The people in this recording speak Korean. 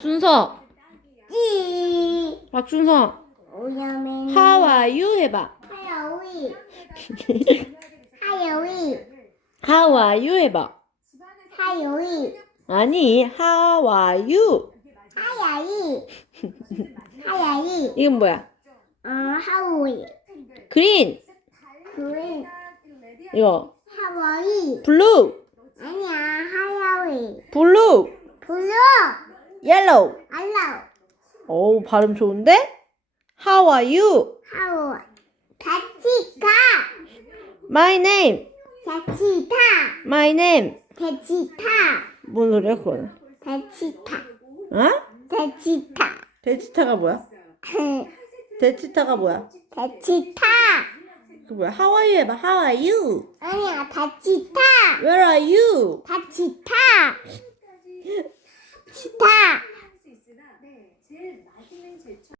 순서 찌. 박준서 오야맨. How are you 해봐 하야위. 하야위. How are you 해봐 하야위. 아니 How are you 하야위. 하야위. 이건 뭐야 어, 하와이. 그린 그린. 이거 하와이. 블루 아니야, 하야위. 블루 블루. 옐로우 알라우. 오 발음 좋은데 How are you 하와. 같이 가. My name 같이 타. My name 같이 타. 뭔 소리야 그거는 같이 타. 어? 같이 타. 데치타가 뭐야 데치타가 뭐야 같이 타. 그 뭐야 How are you 해봐 How are you 아니야, 같이 타. Where are you 같이 타. 같이 타.